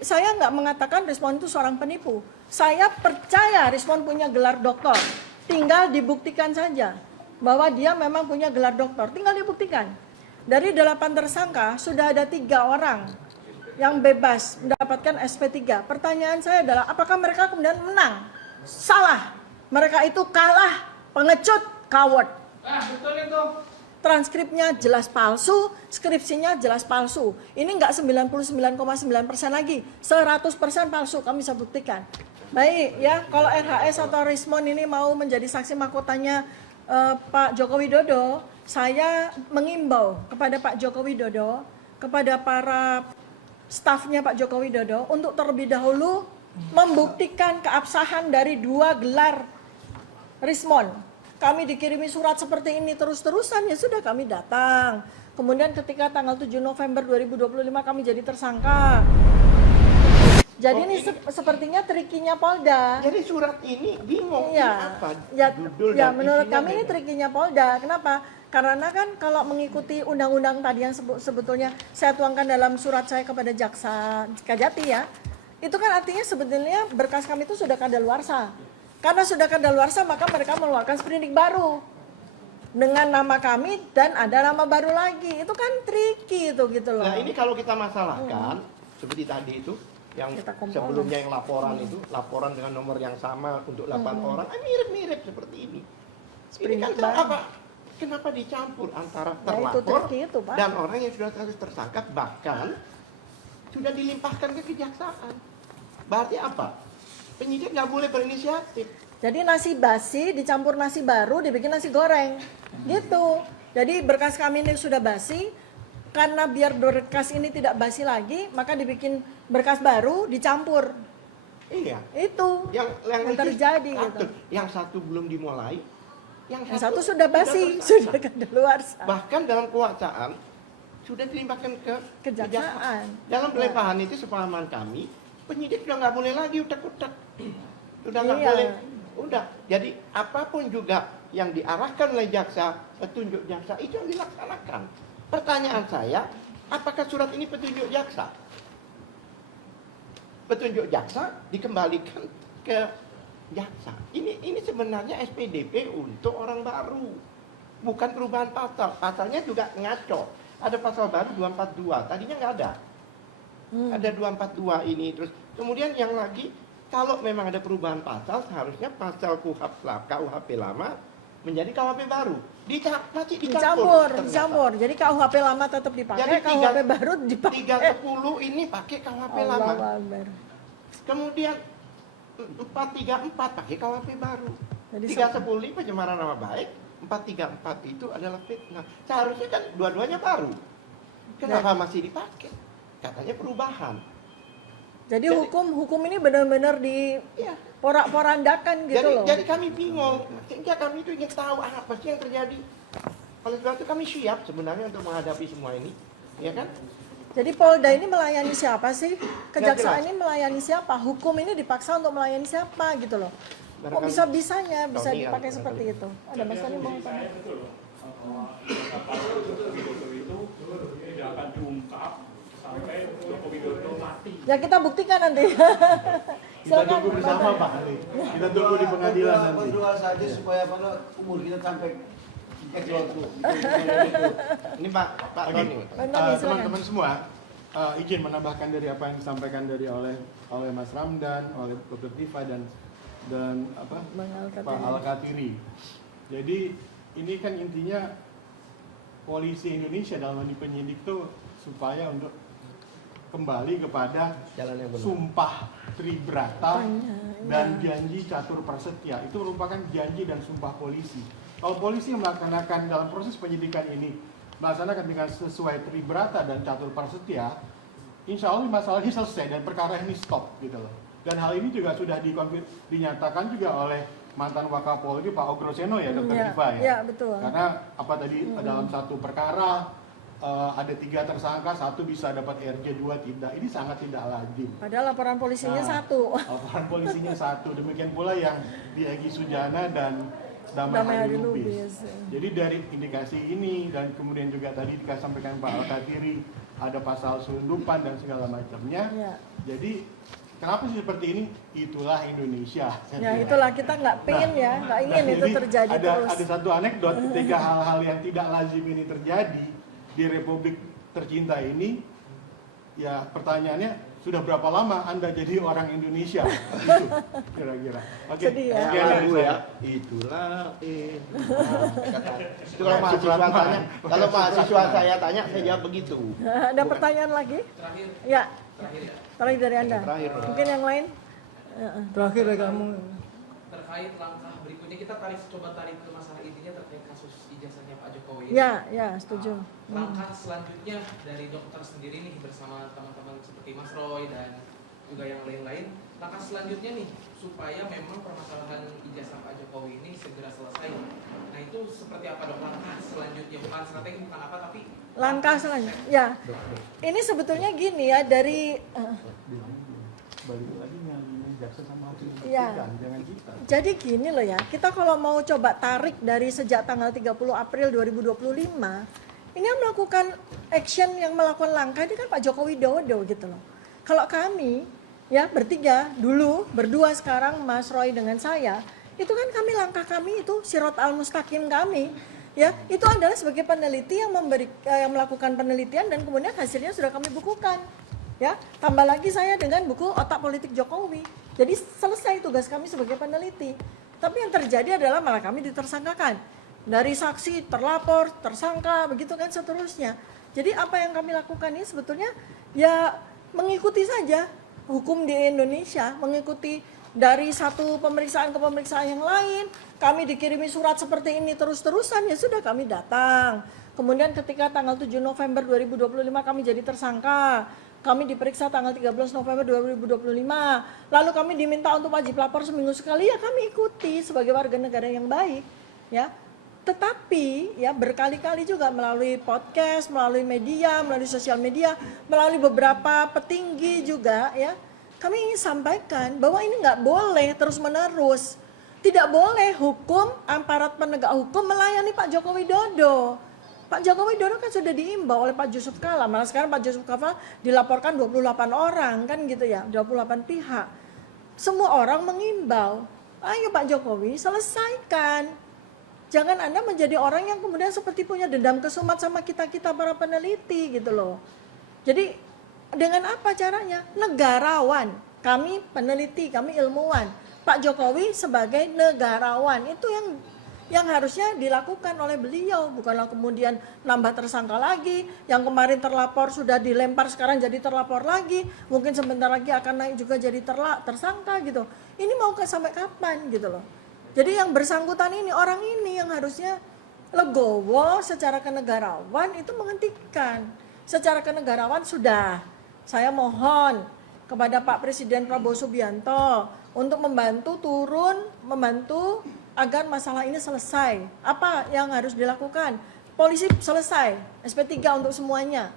saya nggak mengatakan Rismon itu seorang penipu. Saya percaya Rismon punya gelar doktor. Tinggal dibuktikan saja bahwa dia memang punya gelar doktor. Tinggal dibuktikan. Dari 8 tersangka sudah ada 3 orang yang bebas mendapatkan SP3. Pertanyaan saya adalah apakah mereka kemudian menang? Salah. Mereka itu kalah, pengecut, coward. Betul itu. Transkripnya jelas palsu, skripsinya jelas palsu. Ini enggak 99,9% lagi, 100% palsu, kami bisa buktikan. Baik ya, kalau RHS atau Rismon ini mau menjadi saksi mahkotanya Pak Joko Widodo, saya mengimbau kepada Pak Joko Widodo, kepada para stafnya Pak Joko Widodo untuk terlebih dahulu membuktikan keabsahan dari 2 gelar Rismon. Kami dikirimi surat seperti ini terus-terusan, ya sudah kami datang. Kemudian ketika tanggal 7 November 2025 kami jadi tersangka. Jadi ini sepertinya trikinya Polda. Jadi surat ini bingung ya, apa? Ya menurut kami ini trikinya Polda. Kenapa? Karena kan kalau mengikuti undang-undang tadi yang sebetulnya saya tuangkan dalam surat saya kepada Jaksa Kajati ya, itu kan artinya sebetulnya berkas kami itu sudah kadaluarsa. Karena sudah kadaluarsa maka mereka mengeluarkan sprindik baru dengan nama kami dan ada nama baru lagi. Itu kan tricky itu gitu loh. Nah ini kalau kita masalahkan seperti tadi itu yang sebelumnya yang laporan itu laporan dengan nomor yang sama untuk 8 orang, mirip-mirip seperti ini. Ini kan apa? Kenapa dicampur antara terlapor itu, dan orang yang sudah tersangka bahkan sudah dilimpahkan ke kejaksaan? Berarti apa? Penyidik nggak boleh berinisiatif. Jadi nasi basi dicampur nasi baru dibikin nasi goreng, gitu. Jadi berkas kami ini sudah basi, karena biar berkas ini tidak basi lagi, maka dibikin berkas baru dicampur. Iya. Itu yang terjadi. Gitu. Yang satu belum dimulai, yang satu sudah basi, sudah kadaluarsa. Bahkan dalam kewaksaan sudah dilimpahkan ke kejaksaan. Dalam pelimpahan itu sepemahaman kami, penyidik sudah nggak boleh lagi utak-utak, sudah nggak boleh, udah. Jadi apapun juga yang diarahkan oleh jaksa, petunjuk jaksa itu yang dilaksanakan. Pertanyaan saya, apakah surat ini petunjuk jaksa? Petunjuk jaksa dikembalikan ke jaksa. Ini sebenarnya SPDP untuk orang baru, bukan perubahan pasal. Pasalnya juga ngaco. Ada pasal baru 242, tadinya nggak ada. Ada 242 ini terus. Kemudian yang lagi, kalau memang ada perubahan pasal, seharusnya pasal KUHP lama menjadi KUHP baru. Masih dicampur. Jadi KUHP lama tetap dipakai, jadi KUHP baru dipakai. 310 ini pakai KUHP lama. Kemudian 434 pakai KUHP baru. Jadi 310 ini pencemaran nama baik, 434 itu adalah fitnah. Seharusnya kan dua-duanya baru. Kenapa masih dipakai? Katanya perubahan. Jadi hukum ini benar-benar di porak-porandakan gitu loh. Jadi kami bingung. Sehingga kami itu ingin tahu apa sih yang terjadi. Oleh sebab itu kami siap sebenarnya untuk menghadapi semua ini, ya kan? Jadi Polda ini melayani siapa sih? Kejaksaan ini melayani siapa? Hukum ini dipaksa untuk melayani siapa gitu loh. Kok bisa-bisanya bisa dipakai seperti itu? Ada Mas Tani mau tanya? Itu tidak akan diungkap sampai Joko Widodo mati. Ya kita buktikan nanti. Kita tunggu bersama Pak Ali. Kita tunggu di pengadilan nanti. Berdoa saja supaya umur kita sampai Ini Pak Tony. Teman-teman semua, izin menambahkan dari apa yang disampaikan oleh Mas Ramdan, oleh Dr. Tifa dan Pak Al-Katiri. Jadi ini kan intinya polisi Indonesia dalam hal penyidik itu supaya untuk kembali kepada sumpah Tribrata dan janji catur prasetya. Itu merupakan janji dan sumpah polisi. Kalau polisi melaksanakan dalam proses penyidikan ini melaksanakan dengan sesuai Tribrata dan catur prasetya, insya Allah masalah ini selesai dan perkara ini stop gitu loh. Dan hal ini juga sudah dinyatakan juga oleh mantan Wakapolri Pak Ogroseno ya, Dr. Diva ya. Iya, betul. Karena dalam satu perkara ada 3 tersangka, 1 bisa dapat RJ, 2 tidak. Ini sangat tidak lazim. Padahal laporan polisinya 1. Laporan polisinya 1. Demikian pula yang di Egy Sujana dan Damai Hadi Lubis. Jadi dari indikasi ini dan kemudian juga tadi disampaikan Pak Al-Katiri ada pasal selundupan dan segala macamnya. Ya. Jadi kenapa sih seperti ini? Itulah Indonesia. Ya itulah kita nggak pengen ya, nggak ingin itu jadi terjadi terus. Ada satu anekdot ketika hal-hal yang tidak lazim ini terjadi di Republik tercinta ini, ya pertanyaannya sudah berapa lama Anda jadi orang Indonesia? Itu kira-kira. Oke. Sedih ya. Sekian dulu ya. Itulah itu kalau mahasiswa saya tanya saya jawab begitu. Ada pertanyaan lagi? Terakhir Ya, ya. terakhir dari Anda. Terakhir. Mungkin yang lain? Terakhir dari kamu. Terkait langkah berikutnya kita coba tarik ke masalah intinya terkait kasus ijazahnya Pak Jokowi. Ya, setuju. Langkah selanjutnya dari dokter sendiri nih bersama teman-teman seperti Mas Roy dan juga yang lain-lain, langkah selanjutnya nih supaya memang permasalahan ijazah Pak Jokowi ini segera selesai. Nah itu seperti apa dok langkah selanjutnya, bukan strategi bukan apa tapi Langkah selanjutnya. Ya, ini sebetulnya gini ya dari Balik lagi nyaliin jaksa sama hakim Ya. jangan kita. Jadi gini loh ya, kita kalau mau coba tarik dari sejak tanggal 30 April 2025, ini yang melakukan action, yang melakukan langkah ini kan Pak Joko Widodo gitu loh. Kalau kami ya bertiga dulu, berdua sekarang Mas Roy dengan saya, itu kan kami langkah kami itu sirot al-mustaqim kami. Ya, itu adalah sebagai peneliti yang yang melakukan penelitian dan kemudian hasilnya sudah kami bukukan. Ya, tambah lagi saya dengan buku Otak Politik Jokowi. Jadi selesai tugas kami sebagai peneliti. Tapi yang terjadi adalah malah kami ditersangkakan. Dari saksi, terlapor, tersangka, begitu kan seterusnya. Jadi apa yang kami lakukan ini sebetulnya ya mengikuti saja hukum di Indonesia, mengikuti dari satu pemeriksaan ke pemeriksaan yang lain. Kami dikirimi surat seperti ini terus-terusan, ya sudah kami datang. Kemudian ketika tanggal 7 November 2025 kami jadi tersangka. Kami diperiksa tanggal 13 November 2025. Lalu kami diminta untuk wajib lapor seminggu sekali, ya kami ikuti sebagai warga negara yang baik, ya. Tetapi ya berkali-kali juga melalui podcast, melalui media, melalui sosial media, melalui beberapa petinggi juga ya, kami ingin sampaikan bahwa ini nggak boleh terus-menerus. Tidak boleh hukum, aparat penegak hukum melayani Pak Joko Widodo. Pak Joko Widodo kan sudah diimbau oleh Pak Yusuf Kala, malah sekarang Pak Yusuf Kala dilaporkan 28 orang kan gitu ya, 28 pihak. Semua orang mengimbau, ayo Pak Jokowi selesaikan. Jangan Anda menjadi orang yang kemudian seperti punya dendam kesumat sama kita-kita para peneliti gitu loh. Jadi dengan apa caranya? Negarawan, kami peneliti, kami ilmuwan. Pak Jokowi sebagai negarawan, itu yang harusnya dilakukan oleh beliau, bukanlah kemudian nambah tersangka lagi, yang kemarin terlapor sudah dilempar sekarang jadi terlapor lagi, mungkin sebentar lagi akan naik juga jadi tersangka gitu. Ini mau sampai kapan gitu loh. Jadi yang bersangkutan ini, orang ini yang harusnya legowo secara kenegarawan itu menghentikan. Secara kenegarawan sudah, saya mohon kepada Pak Presiden Prabowo Subianto untuk membantu membantu agar masalah ini selesai. Apa yang harus dilakukan? Polisi selesai, SP3 untuk semuanya.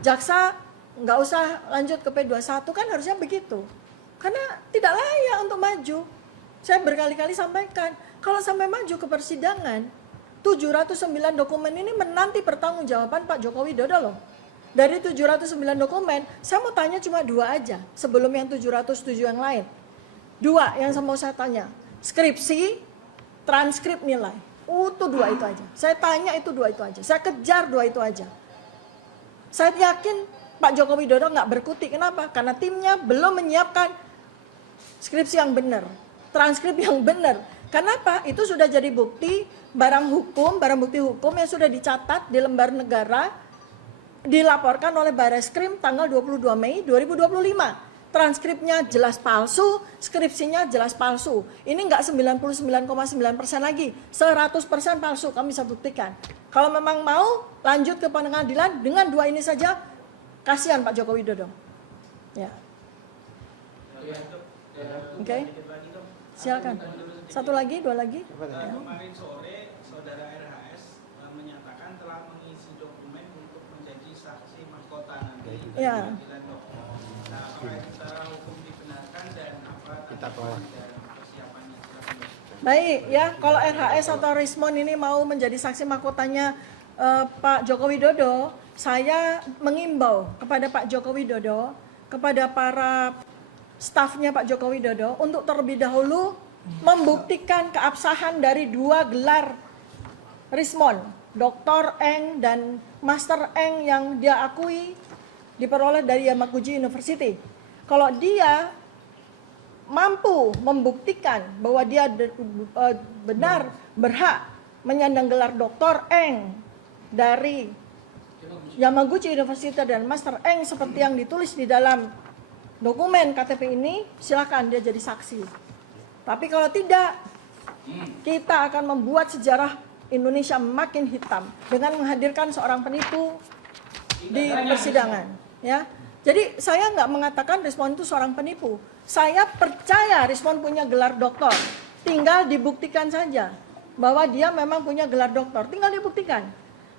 Jaksa nggak usah lanjut ke P21 kan harusnya begitu. Karena tidak layak untuk maju. Saya berkali-kali sampaikan, kalau sampai maju ke persidangan, 709 dokumen ini menanti pertanggungjawaban Pak Joko Widodo loh. Dari 709 dokumen, saya mau tanya cuma 2 aja, sebelum yang 707 yang lain. 2 yang mau saya tanya, skripsi, transkrip nilai. Itu 2 itu aja. Saya tanya itu 2 itu aja. Saya kejar 2 itu aja. Saya yakin Pak Joko Widodo nggak berkutik. Kenapa? Karena timnya belum menyiapkan skripsi yang benar, transkrip yang benar. Kenapa? Itu sudah jadi bukti barang bukti hukum yang sudah dicatat di lembar negara, dilaporkan oleh Bareskrim tanggal 22 Mei 2025. Transkripnya jelas palsu, skripsinya jelas palsu. Ini enggak 99,9% lagi, 100% palsu, kami bisa buktikan. Kalau memang mau lanjut ke pengadilan dengan 2 ini saja, kasihan Pak Joko Widodo. Ya. Oke. Silakan. 1 lagi, 2 lagi. Ya. Kemarin sore saudara RHS menyatakan telah mengisi dokumen untuk menjadi saksi mahkota nanti di Ya. pengadilan dokter. Nah, apakah itu secara hukum dibenarkan dan apa Kita tolak. dan persiapannya? Silakan. Baik ya, kalau RHS atau Rismon ini mau menjadi saksi mahkotanya Pak Joko Widodo, saya mengimbau kepada Pak Joko Widodo, kepada para stafnya Pak Joko Widodo untuk terlebih dahulu membuktikan keabsahan dari 2 gelar Rismon, Dr. Eng dan Master Eng yang dia akui diperoleh dari Yamaguchi University. Kalau dia mampu membuktikan bahwa dia benar berhak menyandang gelar Dr. Eng dari Yamaguchi University dan Master Eng seperti yang ditulis di dalam dokumen KTP ini, silakan dia jadi saksi. Tapi kalau tidak, kita akan membuat sejarah Indonesia makin hitam dengan menghadirkan seorang penipu di persidangan. Ya, jadi saya nggak mengatakan Rismon itu seorang penipu. Saya percaya Rismon punya gelar doktor. Tinggal dibuktikan saja bahwa dia memang punya gelar doktor. Tinggal dibuktikan.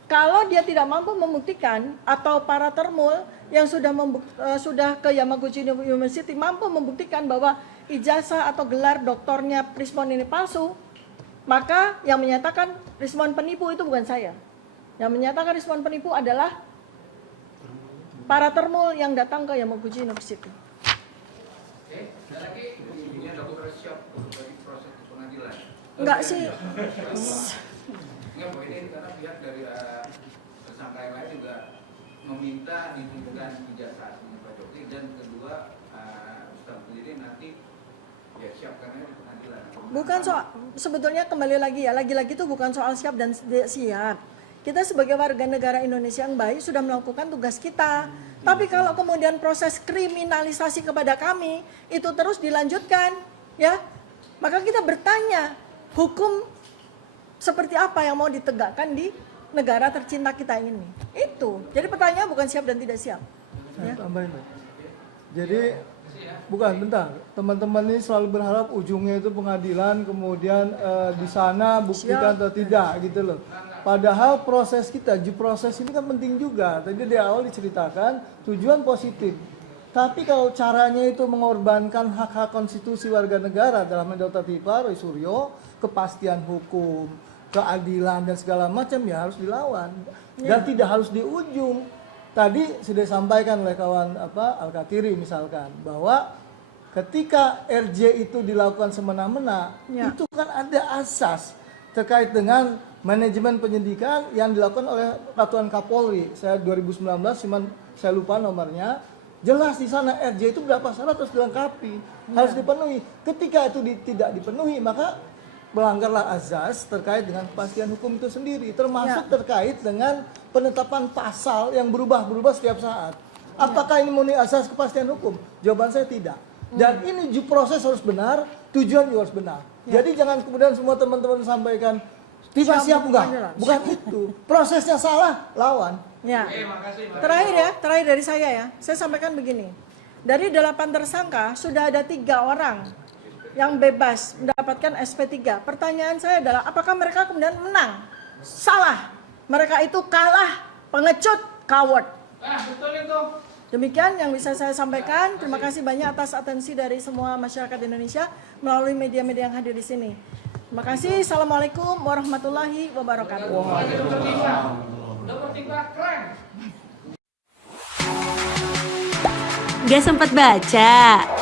Kalau dia tidak mampu membuktikan, atau para termul yang sudah ke Yamaguchi University mampu membuktikan bahwa ijazah atau gelar doktornya Rismon ini palsu, maka yang menyatakan Rismon penipu itu bukan saya. Yang menyatakan Rismon penipu adalah para termul yang datang ke Yamaguchi University. Ini ada siap dari proses pengadilan. Enggak sih. Enggak, Pak, ini karena pihak dari tersangka yang lain juga meminta ditunjukkan ijazah aslinya Pak Jokowi, dan kedua Ustaz sendiri nanti ya siapkan aja di pengadilan. Bukan soal, sebetulnya kembali lagi ya, lagi-lagi itu bukan soal siap dan tidak siap. Kita sebagai warga negara Indonesia yang baik sudah melakukan tugas kita. Tapi kalau kemudian proses kriminalisasi kepada kami itu terus dilanjutkan, ya, maka kita bertanya, hukum seperti apa yang mau ditegakkan di negara tercinta kita ini? Itu. Jadi pertanyaan bukan siap dan tidak siap. Saya tambahin. Jadi bukan, bentar. Teman-teman ini selalu berharap ujungnya itu pengadilan, kemudian di sana buktikan atau tidak gitu loh. Padahal proses kita, proses ini kan penting juga. Tadi di awal diceritakan tujuan positif. Tapi kalau caranya itu mengorbankan hak-hak konstitusi warga negara dalam Dr. Tifa, Roy Suryo, kepastian hukum, keadilan dan segala macam, ya harus dilawan. Dan tidak harus di ujung. Tadi sudah disampaikan oleh kawan Al-Katiri misalkan, bahwa ketika RJ itu dilakukan semena-mena, itu kan ada asas terkait dengan manajemen penyidikan yang dilakukan oleh Peraturan Kapolri. Saya 2019, cuman saya lupa nomornya. Jelas di sana RJ itu berapa syarat harus dilengkapi, harus dipenuhi. Ketika itu tidak dipenuhi, maka melanggarlah azas terkait dengan kepastian hukum itu sendiri, termasuk terkait dengan penetapan pasal yang berubah-berubah setiap saat. Apakah ini memenuhi asas kepastian hukum? Jawaban saya tidak. Dan ini proses harus benar, tujuan juga harus benar. Jadi jangan kemudian semua teman-teman sampaikan Tifa siap enggak? Bukan itu. Prosesnya salah, lawan. Ya. Terakhir dari saya ya. Saya sampaikan begini. Dari 8 tersangka sudah ada 3 orang yang bebas mendapatkan SP3. Pertanyaan saya adalah apakah mereka kemudian menang? Salah. Mereka itu kalah, pengecut, coward. Betul itu. Demikian yang bisa saya sampaikan. Terima kasih banyak atas atensi dari semua masyarakat Indonesia melalui media-media yang hadir di sini. Terima kasih. Assalamualaikum warahmatullahi wabarakatuh. Dokter Tifa keren. Gak sempat baca?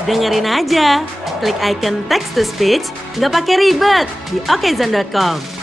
Dengerin aja. Klik icon text to speech, gak pakai ribet di okezone.com.